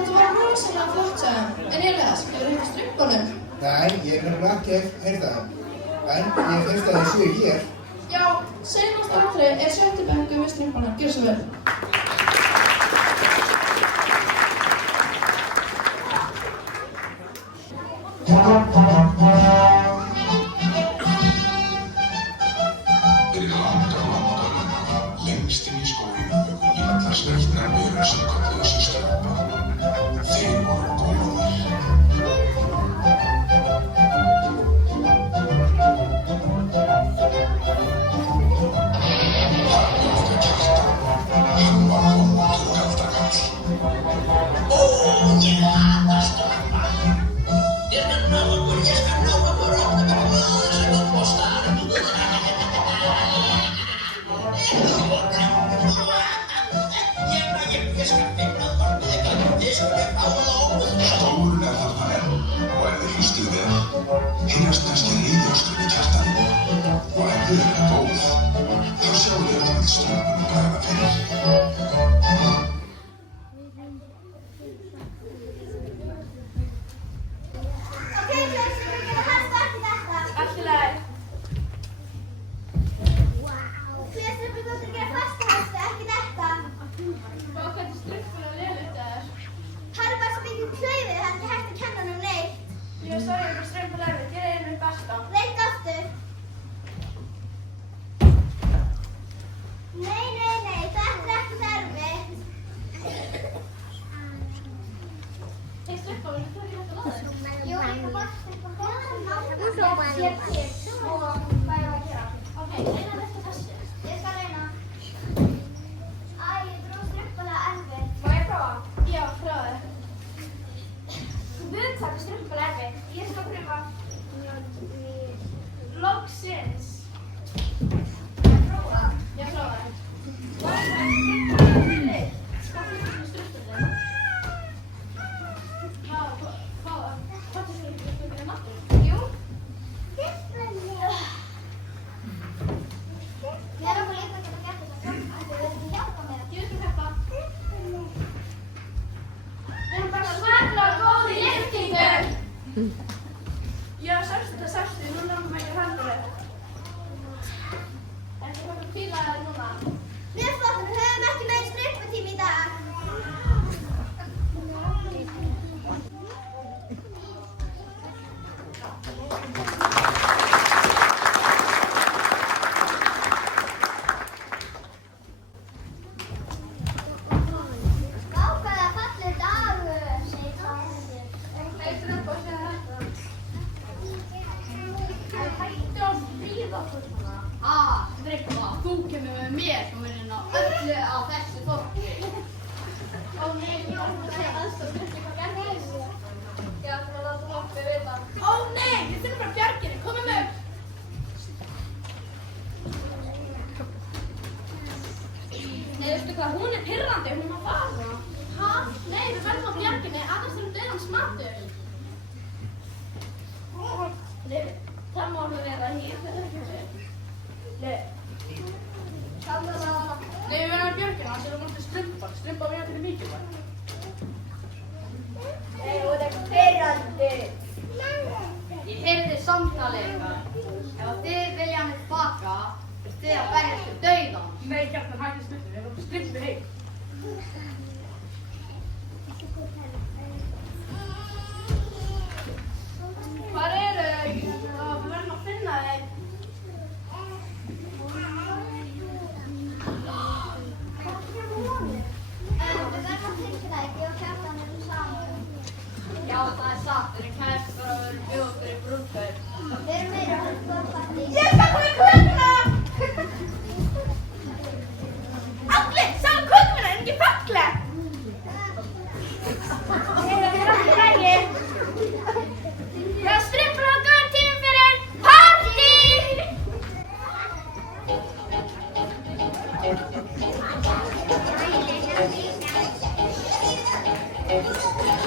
Þetta var rosalega flott sem. En Elías, hefur þú heyrt strumpunum? Nei, ég hef nefnilega ekki heyrt það. En ég hef heyrt að þau séu hér. Já, seinast atriði er 7. bekkur með strumpunum. Gjörðu svo vel. Fyrir langa, lengst inn í skóginum bjuggu litlar skrýtnar verur sem kölluðu sig strumpa. Þeir voru góðir. Hann var vondur galdrakall. Ó, ég hata strumpa. Ég skal ná okkur, opna mig blöður sem þú postar. Ég skal finna þorpið eitthvað, þið skulum fá það á. Stórinn þarna enn og ef þið hlustið vel, heyrast kannski reiðjóstur í hjartanu. Og ef þið eru góð, þá sjáum þið öll við strumpunum bregða fyrir. Allt í lagi. Hver strumpi þú að gera fastahæstu, ekki þetta? Hvað hvernig strumpulega lélegt það er? Það er bara svo mikið klaufið, það er ekki hægt að kenna honum neitt. Ég sagði ykkur strumpulega erfitt, ég er mitt besta. Reyndu aftur. Nei, þetta er ekkert erfitt. Hey strumpa, viltu þú ekki hægt að laða þér? Jú, ég kan bara strumpa hóðan. Ég til, svo hvað ég á að gera? Ok, reyna að lyfta þessu. Ég skal reyna. Æ, ég dró strumpulega erfitt. Má ég prófa? Já, prófaðu. Þú mun taka strumpulega erfitt. Ég skal pröfa. Loksins. Ég prófa. Ég prófaði. Hvað er það? Strumpulega. Skal þú með strumpulega? Hvað er strumpulega nattur? Jú. Ég er okkur líka að geta gert þetta strumpa. Þú viltu hjálpa mér? Ég vil hjálpa. Við erum bara svaklega góð í lyftingu. Já, 60, nú langar mig ekki að halda þér. En þú kannski hvíla þér núna. Mjög flott, við höfum ekki meiri strumputími í dag. Vá, hvað það er fallegur dagur, segir Þorvaldur. Hey, strumpa, séu þetta. Hættu að stríða okkur svona. Strumpa, þú kemur með mér og við erum á öllu á þessu þorpi. Ó nei, ég var að segja aðstoð, veistu hvað gerðist? Já, þú var að láta okkur vita. Ó nei, við þurfum bara bjarginni, komum upp. Nei, veistu hvað, hún er pirrandi, hún má fara. Hæ? Nei, við verðum á bjarginni, annars erum dauðans matur. Nei, það má alveg vera hér. Nei. Nei, við verðum á björgina, þannig að þú mátti strumpa. Strumpa við til mikilvæg. Nei, hún er pirrandi. Ég heyrði samtalið ykkar. Ef þið vilja mig baka, þið að berjast við dauðan. Nei, Kjartan, hætti stundum, við erum strippi heim. Hvar eru þau? Við verðum að finna þau. Við verðum að tryggja það ekki og Kjartan erum saman. Já, það er satt, við erum kæstar og við erum bjóður í brúðkaup. Við erum meira að halda á partí. Ég skal koma í kökuna! Allir, sá kökuna, er ekki falleg? Nei, það er allt í lagi. Já, strumpulega góður tími fyrir partí! Æ,